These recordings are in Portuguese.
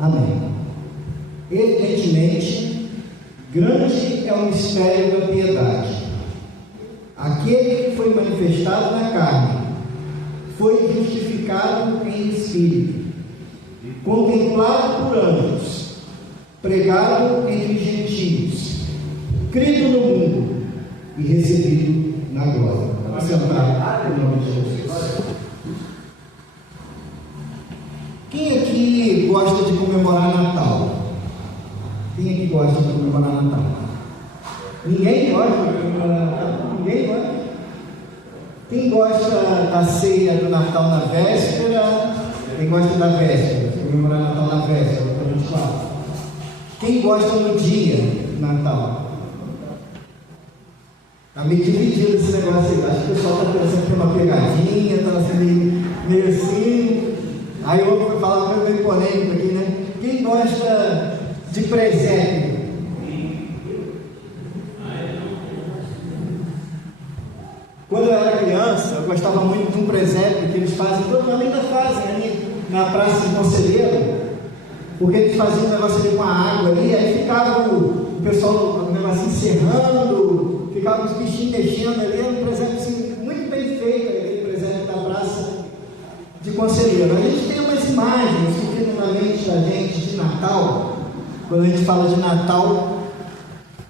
Amém. Evidentemente, grande é o mistério da piedade. Aquele que foi manifestado na carne foi justificado em espírito, contemplado por anjos, pregado entre os gentios, crido no mundo e recebido na glória. Vamos sentar em nome de Jesus. Quem aqui gosta de comemorar Natal? Quem aqui gosta de comemorar Natal? Ninguém gosta de comemorar Natal? Ninguém gosta? Quem gosta da ceia do Natal na véspera? Quem gosta da véspera? De comemorar Natal na véspera, dia 24? Quem gosta no dia do Natal? Está meio dividido esse negócio aí. Acho que o pessoal está pensando que é uma pegadinha, está assim, meio assim. Aí eu vou falar meio polêmico aqui, né? Quem gosta de presépio? Quando eu era criança, eu gostava muito de um presépio que eles fazem, todo mundo ainda fazem ali na Praça do Conselheiro, porque eles faziam um negócio ali com a água ali, aí ficava o pessoal, o negócio encerrando, ficava os bichinhos mexendo ali, era um presépio assim, muito bem feito, aquele presépio da Praça de Conselheiro. A gente tem umas imagens que ficam na mente da gente de Natal, quando a gente fala de Natal,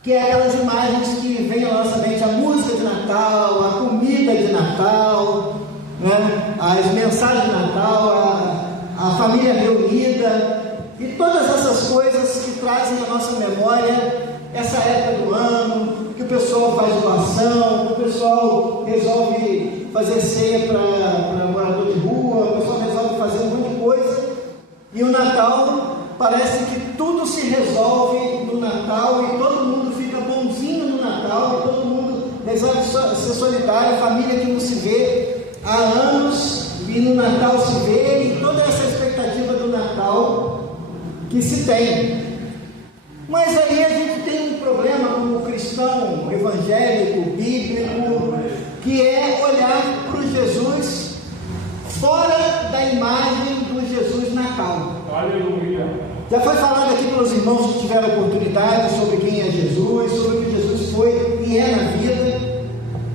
que é aquelas imagens que vem à nossa mente, a música de Natal, a comida de Natal, né? As mensagens de Natal, a família reunida, e todas essas coisas que trazem à nossa memória essa época do ano, que o pessoal faz doação, que o pessoal resolve fazer ceia para morador de rua, o pessoal resolve fazer um monte de coisa, e o Natal parece que tudo se resolve no Natal e todo mundo fica bonzinho no Natal, e todo mundo resolve ser solidário, família que não se vê há anos e no Natal se vê, e toda essa expectativa do Natal que se tem. Mas aí a gente tem um problema como cristão evangélico, bíblico, que é olhar para o Jesus fora da imagem do Jesus Natal. Aleluia. Já foi falado aqui pelos irmãos que tiveram oportunidade sobre quem é Jesus, sobre o que Jesus foi e é na vida.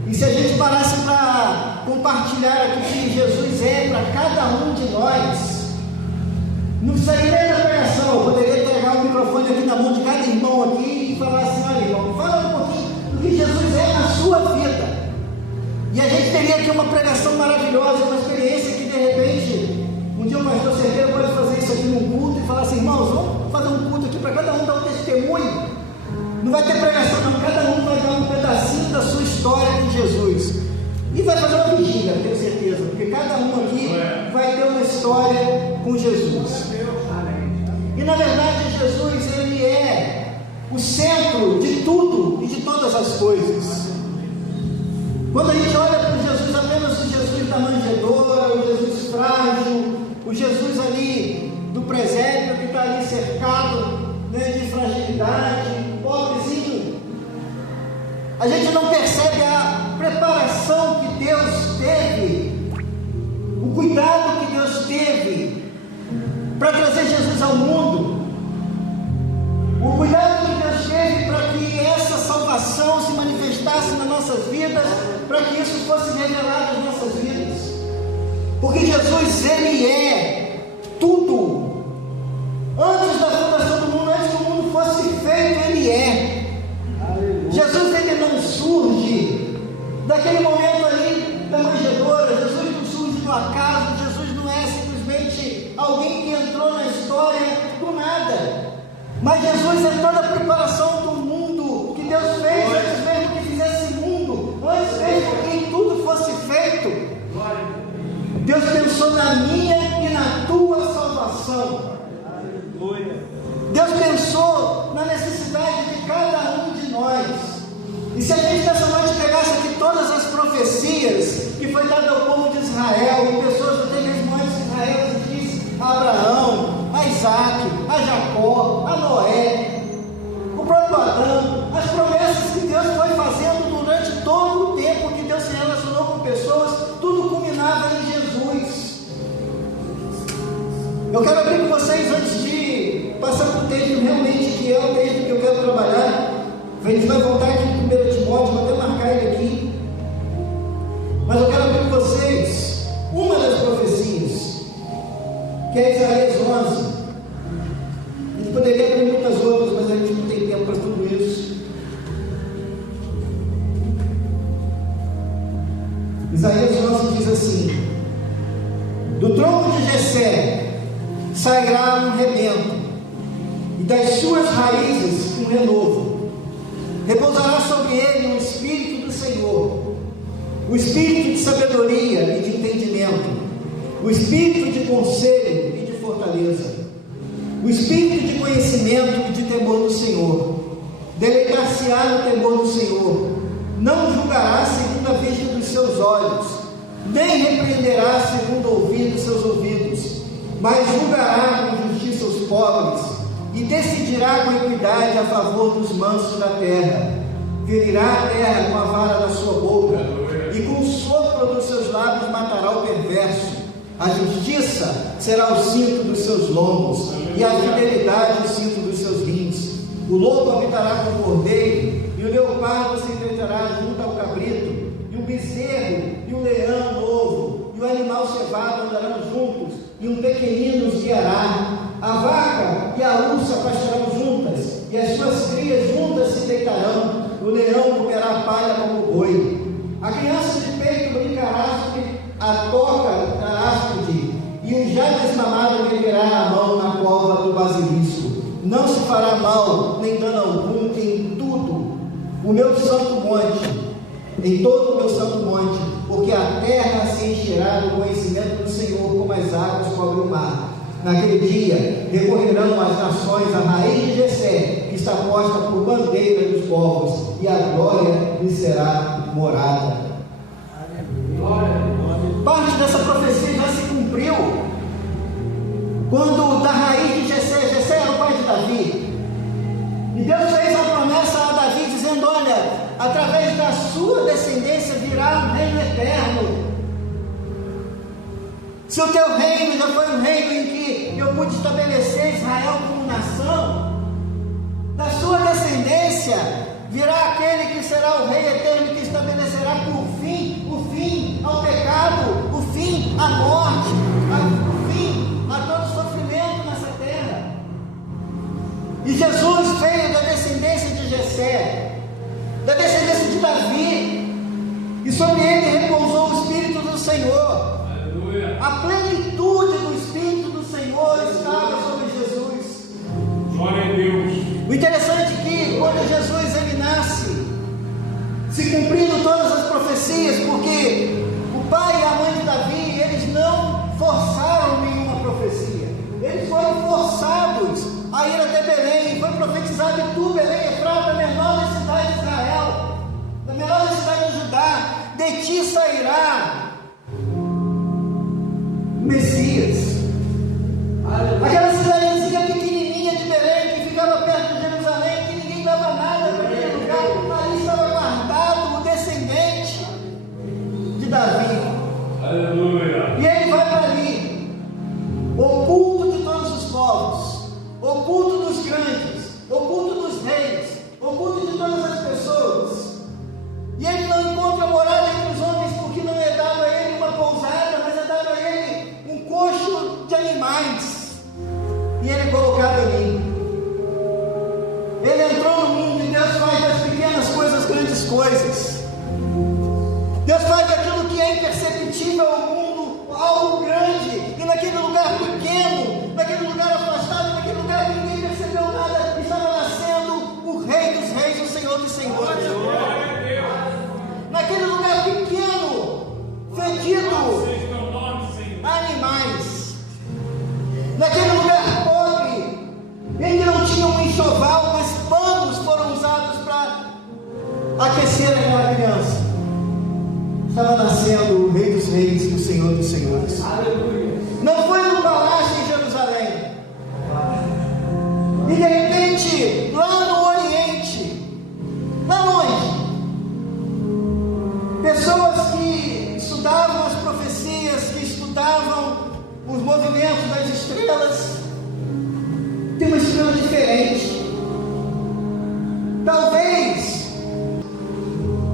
E se a gente parasse para compartilhar aqui que Jesus é para cada um de nós, não precisaria nem da pregação. Eu poderia pegar o microfone aqui na mão de cada irmão aqui e falar assim: olha, irmão, fala um pouquinho do que Jesus é na sua vida. E a gente teria aqui uma pregação maravilhosa, uma experiência que de repente um dia o pastor Cerqueira pode fazer isso aqui num culto e falar assim: irmãos, vamos fazer um culto aqui para cada um dar um testemunho. Não vai ter pregação não, cada um vai dar um pedacinho da sua história com Jesus. E vai fazer uma vigília, tenho certeza, porque cada um aqui vai ter uma história com Jesus. E na verdade Jesus, ele é o centro de tudo e de todas as coisas. Quando a gente olha para Jesus, apenas o Jesus da manjedoura, o Jesus frágil, o Jesus ali do presépio que está ali cercado, né, de fragilidade, pobrezinho, a gente não percebe a preparação que Deus teve, o cuidado que Deus teve para trazer Jesus ao mundo, o cuidado que Deus teve para que essa salvação se manifestasse nas nossas vidas, para que isso fosse revelado nas nossas vidas. Porque Jesus, ele é tudo. Antes da fundação do mundo, antes que o mundo fosse feito, ele é. Aleluia. Jesus, ele não surge daquele momento ali da manjedoura. Jesus não surge do acaso. Jesus não é simplesmente alguém que entrou na história do nada. Mas Jesus é toda a preparação do mundo que Deus fez antes mesmo que fizesse mundo, antes mesmo que tudo fosse feito. Deus pensou na minha e na tua salvação. Deus pensou na necessidade de cada um de nós. E se a gente nessa noite pegasse aqui todas as profecias que foi dada ao povo de Israel, e pessoas até mesmo antes de Israel, disse a Abraão, a Isaac, a Jacó, a Noé, o próprio Adão, as promessas que Deus foi fazendo durante todo o tempo que Deus se relacionou com pessoas, tudo culminava em Jesus. Eu quero abrir com vocês, antes de passar para o texto realmente que é o texto que eu quero trabalhar. A gente vai voltar aqui em 1 Timóteo, vou até marcar ele aqui. Mas eu quero abrir com vocês uma das profecias, que é Isaías 11. A gente poderia abrir muitas outras, mas a gente não tem tempo para tudo isso. Isaías 11 diz assim: do tronco de Jessé sairá um rebento, e das suas raízes um renovo. Repousará sobre ele o Espírito do Senhor, o Espírito de sabedoria e de entendimento, o Espírito de conselho e de fortaleza, o Espírito de conhecimento e de temor do Senhor. Deleitar-se-á no temor do Senhor, não julgará segundo a vista dos seus olhos, nem repreenderá segundo o ouvido dos seus ouvidos, mas julgará com justiça os pobres, e decidirá com equidade a favor dos mansos da terra. Ferirá a terra com a vara da sua boca, e com o sopro dos seus lábios matará o perverso. A justiça será o cinto dos seus lombos, e a fidelidade o cinto dos seus rins. O lobo habitará com o cordeiro, e o leopardo se entreterá junto ao cabrito, e o bezerro e o leão novo, e o animal cevado andarão juntos, e um pequenino os guiará. A vaca e a ursa pastarão juntas, e as suas crias juntas se deitarão. O leão comerá palha como o boi. A criança de peito brincará sobre a toca da áspide, e o já desmamado meterá a mão na cova do basilisco. Não se fará mal, nem dano algum em tudo o meu santo monte, em todo o meu santo monte, porque a terra se encherá do conhecimento do Senhor, como as águas cobrem o mar. Naquele dia recorrerão as nações à raiz de Jessé, que está posta por bandeira dos povos, e a glória lhe será morada. Parte dessa profecia já se cumpriu quando da raiz de Jessé era o pai de Davi, e Deus fez uma promessa a Davi dizendo: olha, através da sua descendência virá um reino eterno. Se o teu reino já foi um reino em que eu pude estabelecer Israel como nação, da sua descendência virá aquele que será o rei eterno, que estabelecerá por fim o fim ao pecado, o fim à morte, o fim a todo sofrimento nessa terra. E Jesus veio da descendência de Jessé, da descendência de Davi, e sobre ele repousou o Espírito do Senhor. A plenitude do Espírito do Senhor estava sobre Jesus. Glória a Deus. O interessante é que quando Jesus ele nasce, se cumprindo todas as profecias, porque o pai e a mãe de Davi, eles não forçaram nenhuma profecia, eles foram forçados a ir até Belém. Foi profetizado: e tu, Belém Efrata, a menor da cidade de Israel, da menor da cidade de Judá, de ti sairá Messias. Aquela cidadezinha pequenininha de Belém, que ficava perto de Jerusalém, que ninguém dava nada para aquele lugar, ali estava guardado o descendente de Davi. Aleluia. E ele vai para ali, oculto de todos os povos, oculto dos grandes, oculto dos reis, oculto de todas as pessoas. E ele não encontra morada entre os homens, porque não é dado a ele uma pousada, mas é dado a ele um coxo de animais, e ele é colocado ali. Ele entrou no mundo, e Deus faz das pequenas coisas grandes coisas. Deus faz daquilo que é imperceptível ao mundo algo grande, e naquele lugar pequeno, naquele lugar afastado, naquele lugar que ninguém percebeu nada, estava nascendo o Rei dos Reis, o Senhor dos Senhores. Naquele lugar pequeno, fedido a animais, naquele lugar pobre, em que não tinha um enxoval, mas panos foram usados para aquecer aquela criança, estava nascendo o Rei dos Reis e o Senhor dos Senhores. Aleluia. Não foi no palácio em Jerusalém, e de repente, lá no Oriente, lá longe, pessoas que estudavam as profecias, que estudavam os movimentos das estrelas, tem uma estrela diferente. Talvez,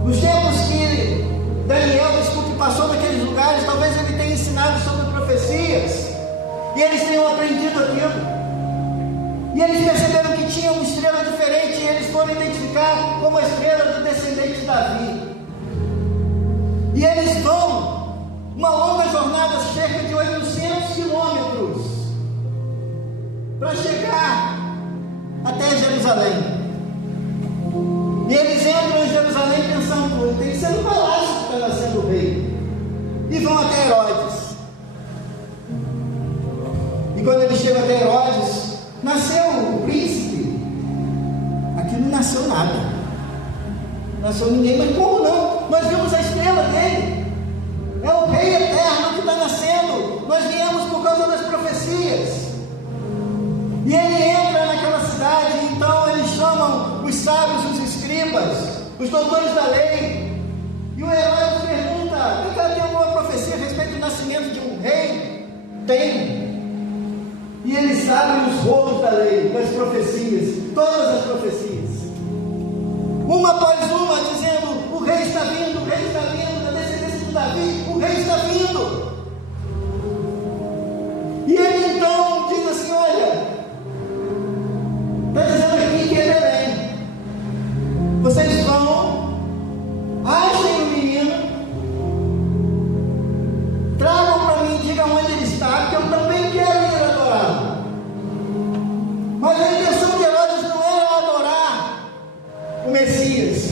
nos tempos que Daniel que passou naqueles lugares, talvez ele tenha ensinado sobre profecias, e eles tenham aprendido aquilo, e eles perceberam que tinha uma estrela diferente, e eles foram identificar como a estrela do descendente de Davi. E eles vão uma longa jornada, cerca de 800 quilômetros, para chegar até Jerusalém. E eles entram em Jerusalém pensando, tem que ser no palácio que está nascendo o rei. E vão até Herodes. E quando eles chegam até Herodes, nasceu o príncipe. Aqui não nasceu nada. Não nasceu ninguém, mas como não? Nós vimos a estrela dele. É o rei eterno que está nascendo. Nós viemos por causa das profecias. E ele entra naquela cidade, então eles chamam os sábios, os escribas, os doutores da lei. E o Herodes pergunta: tem alguma profecia a respeito do nascimento de um rei? Tem. E eles abrem os rolos da lei, das profecias, todas as profecias, uma após uma, dizendo: o rei está vindo, o rei está vindo, da descendência de Davi, o rei está vindo. E ele então diz assim: olha, está dizendo aqui que é Belém. Vocês vão, achem o menino, tragam para mim, digam onde ele está, que eu também quero ir adorá-lo. Mas a intenção de Herodes não era adorar o Messias.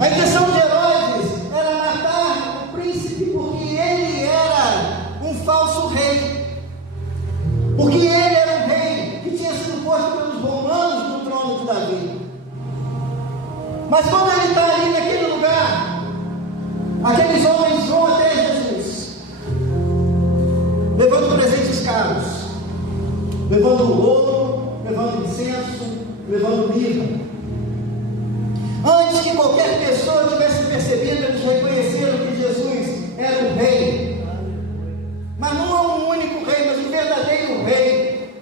A intenção de Herodes era matar o príncipe, porque ele era um falso rei. Porque ele era um rei que tinha sido posto pelos romanos no trono de Davi. Mas quando ele está ali naquele lugar, aqueles homens vão até Jesus, levando presentes caros, levando ouro, levando incenso, levando mirra. Antes que qualquer pessoa tivesse percebido, eles reconheceram que Jesus era o rei. Mas não é um único rei, mas um verdadeiro rei.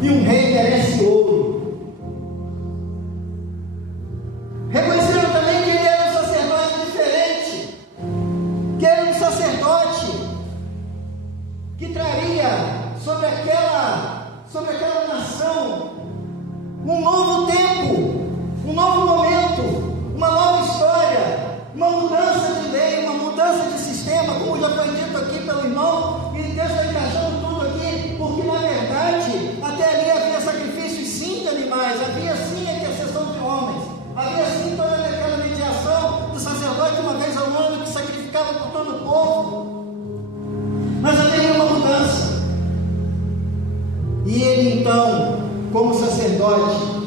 E um rei merece ouro. Reconheceram também que ele era um sacerdote diferente, que era um sacerdote que traria sobre aquela nação um novo tempo, um novo momento, uma nova história, uma mudança de lei, uma mudança de sistema, como já foi dito aqui pelo irmão, e Deus está encaixando tudo aqui, porque na verdade até ali havia sacrifícios sim de animais, havia sim a intercessão de homens, havia sim toda aquela mediação do sacerdote uma vez ao ano que sacrificava por todo o povo, mas haveria uma mudança. E ele então, como sacerdote,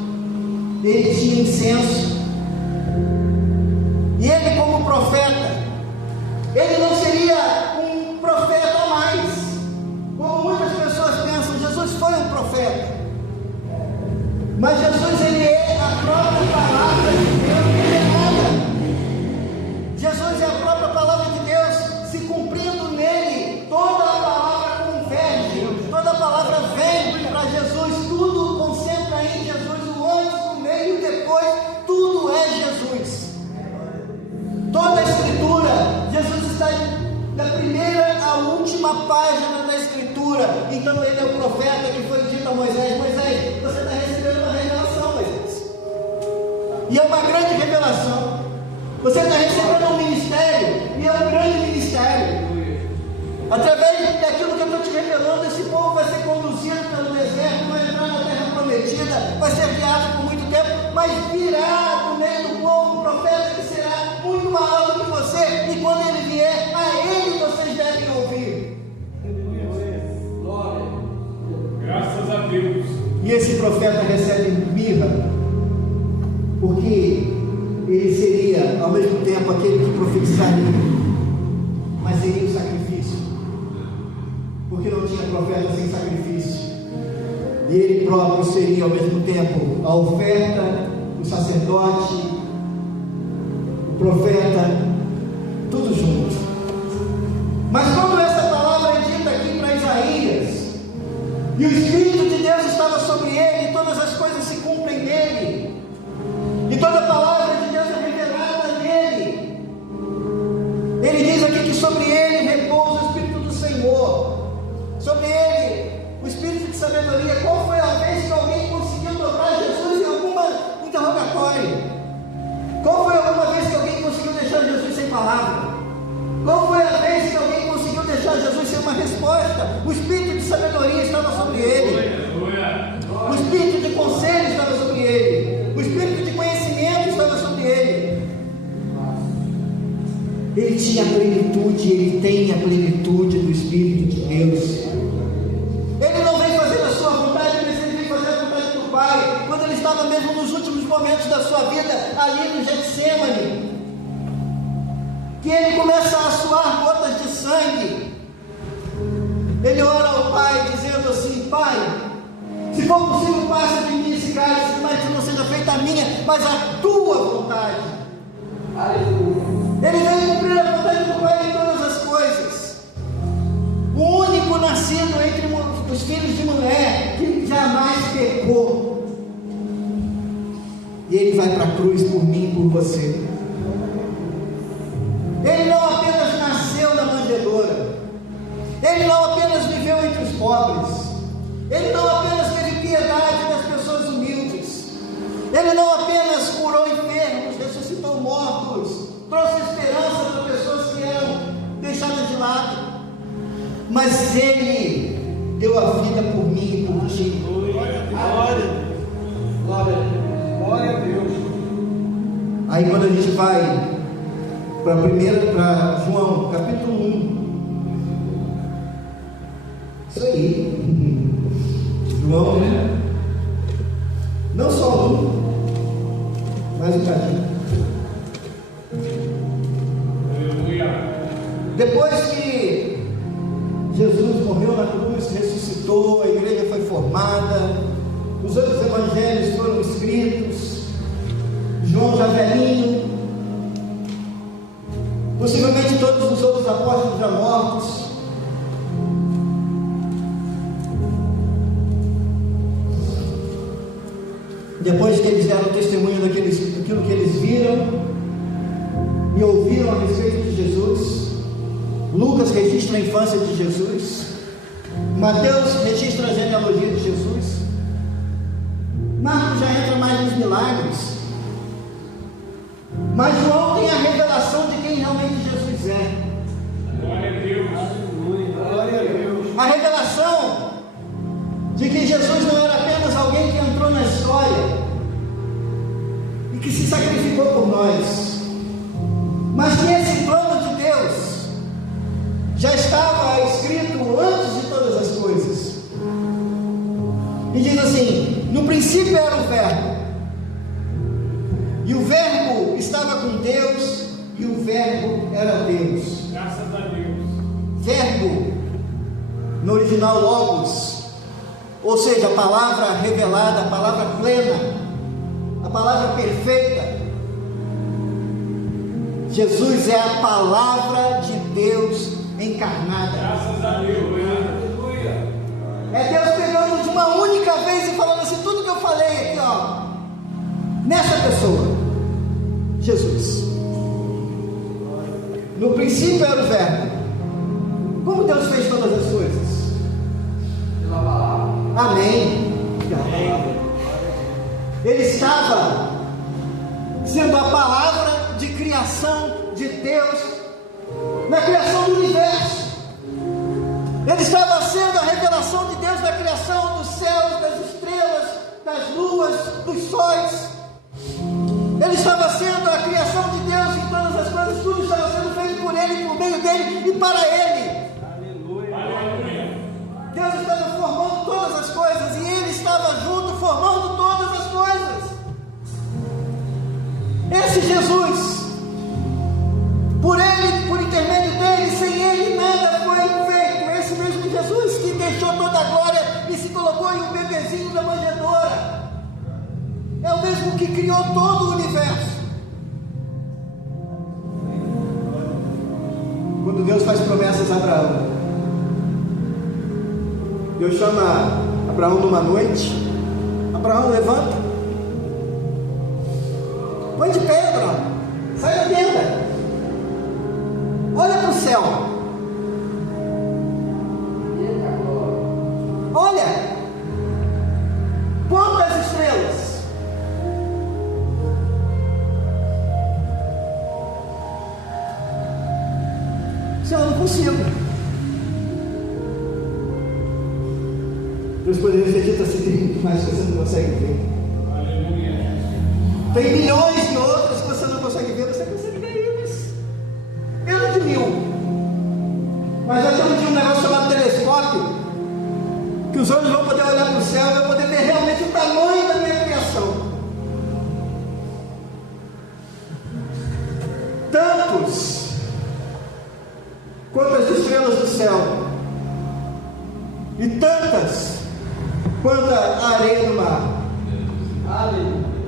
ele tinha incenso, e ele como profeta, ele não seria um profeta a mais, como muitas pessoas pensam. Jesus foi um profeta, mas Jesus ele é a própria palavra de Deus revelada. Jesus é a própria palavra de Deus se cumprindo nele. Toda a palavra converge, toda a palavra vem para Jesus, tudo concentra em Jesus, o antes, o meio e depois, tudo é Jesus. Toda a escritura, Jesus está da primeira à última página da escritura. Então ele é o profeta que foi dito a Moisés: Moisés, você está recebendo uma revelação, Moisés, e é uma grande revelação. Você está recebendo um ministério, e é um grande ministério. Através daquilo que eu estou te revelando, esse povo vai ser conduzido pelo deserto, vai entrar na terra prometida, vai ser guiado por muito tempo, mas virá do meio do povo um profeta que será muito maior do que você, e quando ele vier, a ele vocês devem ouvir. Glória. Graças a Deus. E esse profeta recebe mirra, porque ele seria ao mesmo tempo aquele que profetizaria, mas seria o sacrifício, porque não tinha profeta sem sacrifício. E ele próprio seria ao mesmo tempo a oferta, o sacerdote, o profeta, tudo junto. Mas quando essa palavra é dita aqui para Isaías, E o Espírito de Deus estava sobre ele, e todas as coisas se cumprem nele, e toda a palavra de Deus é revelada nele. Ele diz aqui que sobre ele repousa o Espírito do Senhor, sobre ele o Espírito de sabedoria. Qual foi a vez que alguém conseguiu dobrar Jesus em alguma interrogatório? Qual foi alguma vez que alguém conseguiu deixar Jesus sem palavra? Qual foi a vez que alguém conseguiu deixar Jesus sem uma resposta? O Espírito de sabedoria estava sobre ele, o Espírito de conselho estava sobre ele, o Espírito de conhecimento estava sobre ele. Ele tinha a plenitude, ele tem a plenitude do Espírito de Deus. Ele não vem fazer a sua vontade, mas ele vem fazer a vontade do Pai. Quando ele estava mesmo nos últimos momentos da sua vida, ali no Getsemane, que ele começa a suar gotas de sangue, ele ora ao Pai, dizendo assim: Pai, se for possível, passa de mim esse cálice, mas que não seja feita a minha, mas a tua vontade. Ele veio cumprir a vontade do Pai em todas as coisas. O único nascido entre os filhos de mulher que jamais pecou. E ele vai para a cruz por mim e por você. Ele não apenas nasceu na manjedoura, ele não apenas viveu entre os pobres, ele não apenas teve piedade das pessoas humildes, ele não apenas curou enfermos, ressuscitou mortos, trouxe esperança para pessoas que eram deixadas de lado, mas ele deu a vida por mim e por ti. Glória a Deus. Aí quando a gente vai para João, capítulo 1. Isso aí. João, né? Não só um, mas um cadinho. Depois que Jesus morreu na cruz, ressuscitou, a igreja foi formada, os outros evangelhos foram escritos, João já velhinho, possivelmente todos os outros apóstolos já mortos. Depois que eles deram testemunho daquilo que eles viram e ouviram a respeito de Jesus, Lucas registra a infância de Jesus, Mateus registra a genealogia de Jesus, Marcos já entra mais nos milagres, mas João tem a revelação de quem realmente Jesus é. Glória a Deus. Glória a Deus. A revelação de que Jesus não era apenas alguém que entrou na história e que se sacrificou por nós, mas que esse plano de Deus já estava escrito antes de todas as coisas. E diz assim: no princípio era o Verbo, e o Verbo estava com Deus, e o Verbo era Deus. Graças a Deus. Verbo, no original Logos, ou seja, a palavra revelada, a palavra plena, a palavra perfeita. Jesus é a palavra de Deus encarnada. Graças a Deus. É Deus pegando de uma única vez e falando assim: tudo que eu falei aqui, ó, nessa pessoa, Jesus. No princípio era o Verbo. Como Deus fez todas as coisas? Pela palavra. Amém. Ele estava sendo a palavra de criação de Deus na criação do universo. Ele estava sendo a revelação de Deus na criação dos céus, das estrelas, das luas, dos sóis. Ele estava sendo a criação de Deus em todas as coisas. Tudo estava sendo feito por Ele, por meio dEle e para Ele. Aleluia. Deus estava formando todas as coisas e Ele estava junto, formando todas as coisas. Esse Jesus, por Ele, por intermédio dEle, sem Ele nada foi feito. Esse mesmo Jesus que deixou toda a glória e se colocou em um bebezinho da manjedoura, é o mesmo que criou todo o universo. Quando Deus faz promessas a Abraão, Deus chama Abraão numa noite. Abraão, levanta. Põe de pé, Abraão. Sai da tenda. Olha para o céu. Olha. Quantas estrelas? Senhor, eu não consigo. Deus poderia ter dito assim, mas você não consegue ver. Aleluia. Tem milhões de outras que você não consegue ver, você consegue ver eles. Menos de 1000. Mas eu tenho um negócio chamado telescópio, que os olhos vão poder olhar para o céu e vão poder ver realmente o tamanho da minha criação. Tantos quanto as estrelas do céu, e tantas quanto a areia do mar.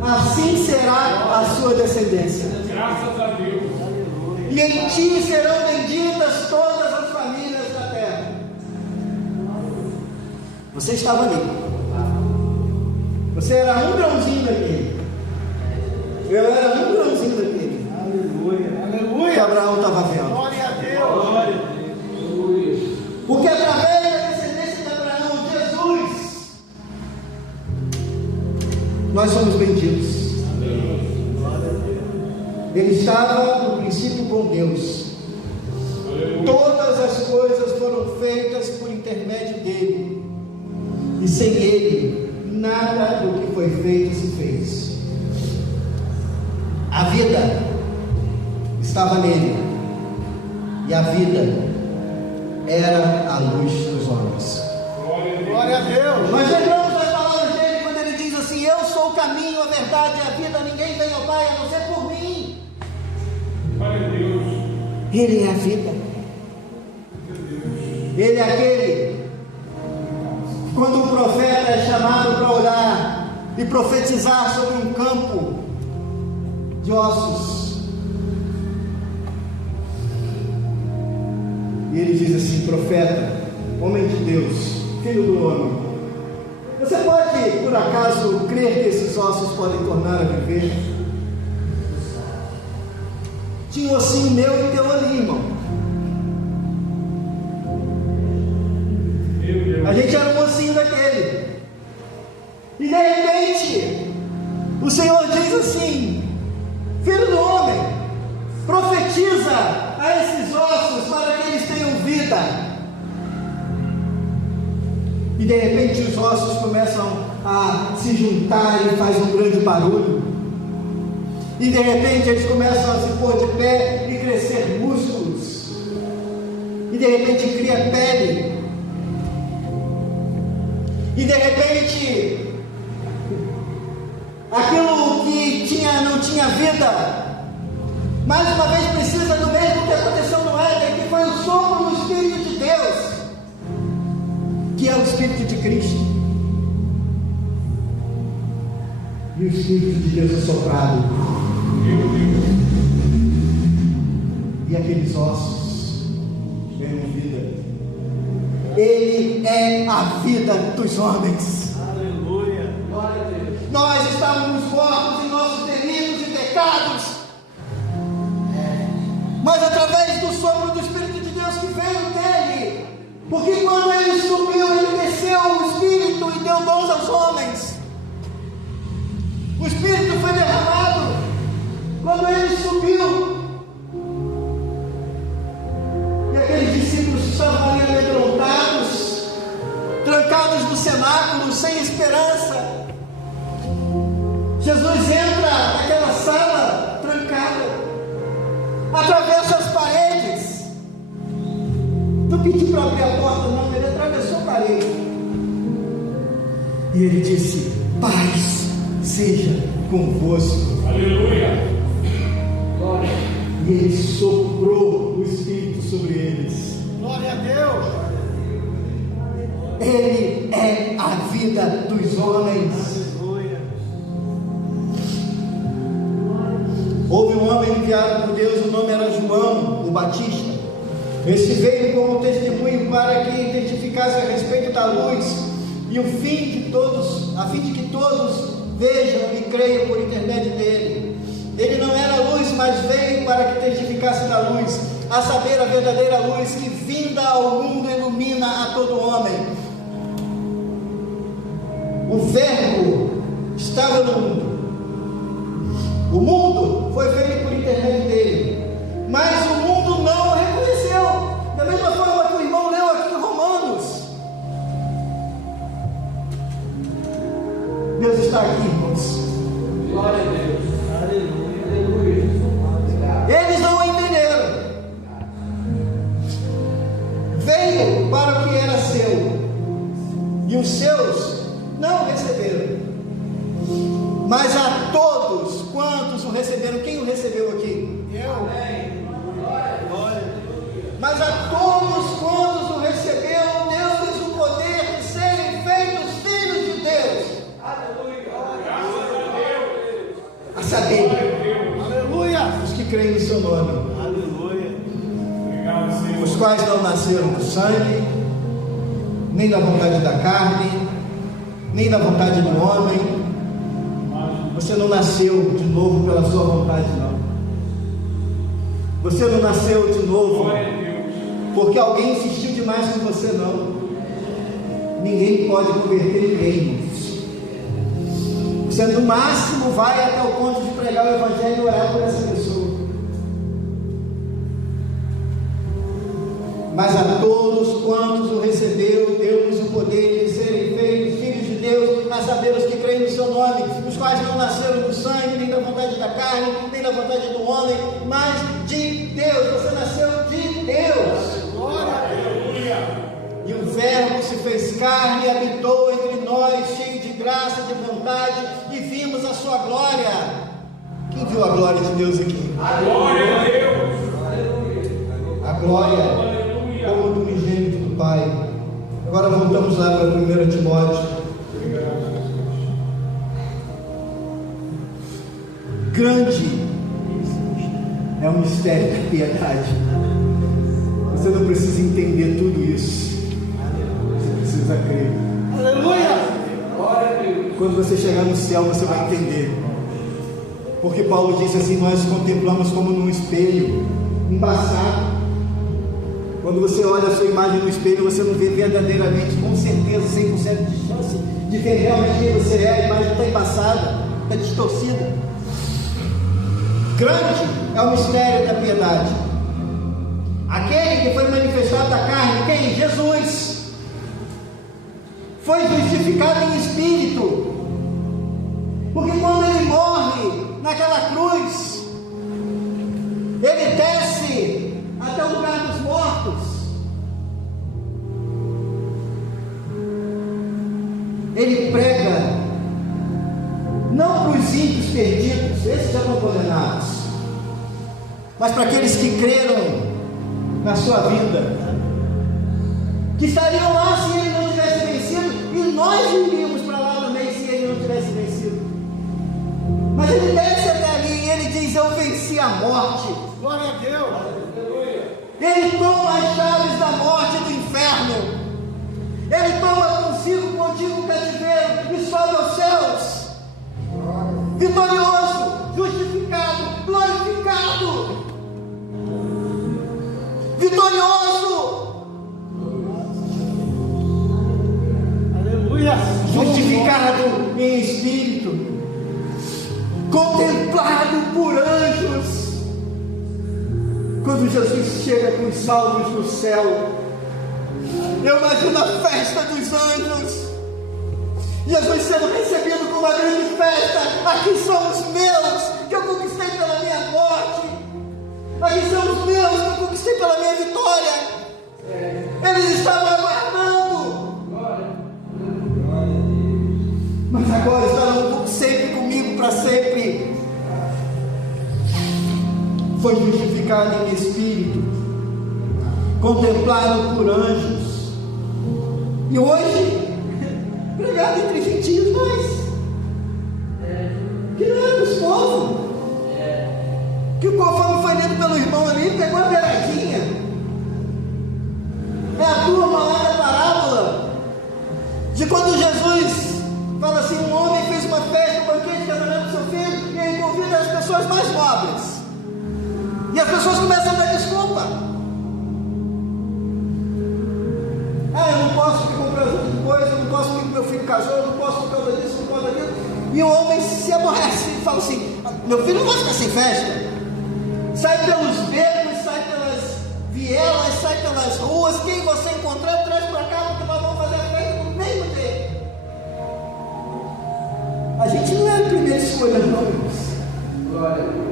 Assim será a sua descendência. Graças a Deus. E em ti serão benditas todas as famílias da terra. Você estava ali. Você era um grãozinho daquele. Eu era um grãozinho daquele. Aleluia. Que Aleluia. Abraão estava vendo. Glória a Deus. Glória a Deus. Porque através da descendência de Abraão, Jesus, nós somos benditos. Ele estava no princípio com Deus. Todas as coisas foram feitas por intermédio dele. E sem ele, nada do que foi feito se fez. A vida estava nele. E a vida era a luz dos homens. Glória a Deus. Nós lembramos das palavras dele quando ele diz assim: eu sou o caminho, a verdade e a vida, ninguém vem ao Pai a não ser por mim. Glória a Deus. Ele é a vida. Ele é aquele, quando o profeta é chamado para orar e profetizar sobre um campo de ossos, e ele diz assim: profeta, homem de Deus, filho do homem, você pode por acaso crer que esses ossos podem tornar a viver? Tinha um ossinho meu e teu ali, irmão. A gente era um mocinho daquele. E de repente, o Senhor diz assim: filho do homem, profetiza a esses ossos para que eles tenham vida. E de repente os ossos começam a se juntar e faz um grande barulho. E de repente eles começam a se pôr de pé e crescer músculos. E de repente cria pele. E de repente, aquilo que não tinha vida, mais uma vez precisa do mesmo que aconteceu no Éden, que foi o sopro do Espírito de Deus, que é o Espírito de Cristo. E o Espírito de Deus é soprado. E aqueles ossos ganham vida. Ele é a vida dos homens. Aleluia. Glória a Deus. Nós estávamos mortos em nossos delitos e pecados, mas através do sopro do Espírito de Deus que veio dele, porque quando ele subiu, ele desceu o Espírito e deu dons aos homens. O Espírito foi derramado quando ele subiu. E aqueles discípulos estavam ali amedrontados, trancados no cenáculo, sem esperança. Jesus entra naquela sala trancada, atravessa as paredes. Não pediu para abrir a porta, não, ele atravessou a parede. E ele disse: paz seja convosco. Aleluia. E ele soprou o Espírito sobre eles. Glória a Deus. Ele é a vida dos homens. Aleluia. Houve um homem enviado por Deus, o nome era João, o Batista. Este veio como testemunho para que testificasse a respeito da luz e o fim de todos, a fim de que todos vejam e creiam por intermédio dele. Ele não era luz, mas veio para que testificasse da luz, a saber, a verdadeira luz que vinda ao mundo ilumina a todo homem. O Verbo estava no mundo. O mundo foi feito por intermédio dele, mas o mundo não o reconheceu. Da mesma forma que o irmão leu aqui em Romanos. Deus está aqui, irmãos. Glória a Deus. Aleluia. Aleluia. Eles não entenderam. Veio para o que era seu, e os seus não receberam. Mas a todos quantos o receberam, quem o recebeu aqui? Eu. Mas a todos quantos o recebeu, deu-lhes o poder de serem feitos filhos de Deus. A saber, Aleluia. os que creem no seu nome, Aleluia. os quais não nasceram do sangue, nem da vontade da carne, nem da vontade do homem. Você não nasceu de novo pela sua vontade, não. Você não nasceu de novo porque alguém insistiu demais com você, não. Ninguém pode converter ninguém, irmãos. Você no máximo vai até o ponto de pregar o evangelho e orar por essa pessoa. Mas a todos quantos o recebeu, deu-lhes o poder de serem feitos filhos de Deus, a saber, os que creem no seu nome, os quais não nasceram do sangue, nem da vontade da carne, nem da vontade do homem, mas de Deus. Você nasceu de Deus. E o Verbo se fez carne e habitou entre nós, cheio de graça e de bondade, e vimos a sua glória. Quem viu a glória de Deus aqui? A glória a Deus. A glória como do unigênito do Pai. Agora voltamos lá para 1 Timóteo. Grande é o mistério da piedade. Você não precisa entender tudo isso. Você precisa crer. Aleluia. Quando você chegar no céu, você vai entender. Porque Paulo disse assim: nós contemplamos como num espelho embaçado. Quando você olha a sua imagem no espelho, você não vê verdadeiramente, com certeza, 100% de chance de ver realmente quem você é. A imagem está embaçada, está distorcida. Grande é o mistério da piedade. Aquele que foi manifestado da carne, quem? Jesus. Foi justificado em espírito. Porque quando ele morre naquela cruz, ele desce até o lugar dos mortos. Ele prega não para os ímpios perdidos, esses já estão condenados, mas para aqueles que creram na sua vida, que estariam lá se ele não tivesse vencido, e nós iríamos para lá também se ele não tivesse vencido. Mas ele desce até ali e ele diz: eu venci a morte. Glória a Deus. Ele toma as chaves da morte e do inferno. Ele toma consigo o cativeiro e sobe aos céus, vitorioso, justificado, glorificado, vitorioso, Aleluia. justificado em espírito, contemplado por anjos. Quando Jesus chega com os salvos no céu, eu imagino a festa dos anjos, Jesus sendo recebido com uma grande festa. Aqui são os meus, que eu conquistei pela minha morte. Aqui são os meus, que eu conquistei pela minha vitória. Eles estavam aguardando, mas agora estarão sempre comigo para sempre. Foi justificado em espírito, contemplado por anjos, e hoje pregado entre gentios, mas que não era dos povos, que conforme foi lido pelo irmão ali, pegou a beiradinha. É a turma lá da parábola de quando Jesus fala assim: um homem fez uma festa, um banquete de casamento do seu filho, e ele convida as pessoas mais nobres, e as pessoas começam a dar desculpa. Eu não posso porque comprei coisa, eu não posso porque meu filho casou, eu não posso por causa disso, por causa daquilo. E o homem se aborrece e fala assim: meu filho não vai ficar sem festa. Sai pelos becos, sai pelas vielas, sai pelas ruas. Quem você encontrar, traz para cá, porque nós vamos fazer a festa no meio dele. A gente não é a primeira escolha, não, irmãos. Glória a Deus.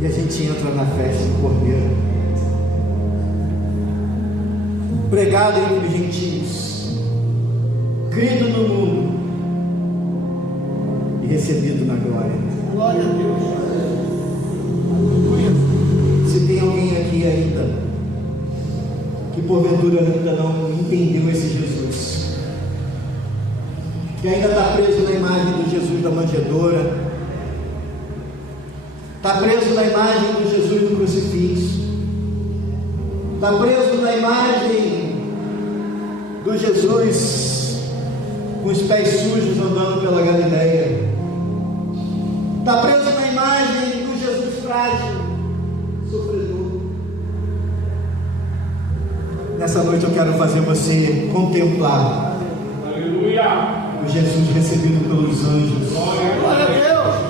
E a gente entra na festa do Cordeiro, pregado entre os gentios, crido no mundo e recebido na glória. Glória a Deus. Se tem alguém aqui ainda que porventura ainda não entendeu esse Jesus, que ainda está preso na imagem do Jesus da manjedoura, está preso na imagem do Jesus do crucifixo, está preso na imagem do Jesus com os pés sujos andando pela Galileia, está preso na imagem do Jesus frágil, sofredor. Nessa noite eu quero fazer você contemplar Aleluia. o Jesus recebido pelos anjos, Glória a Glória a Deus.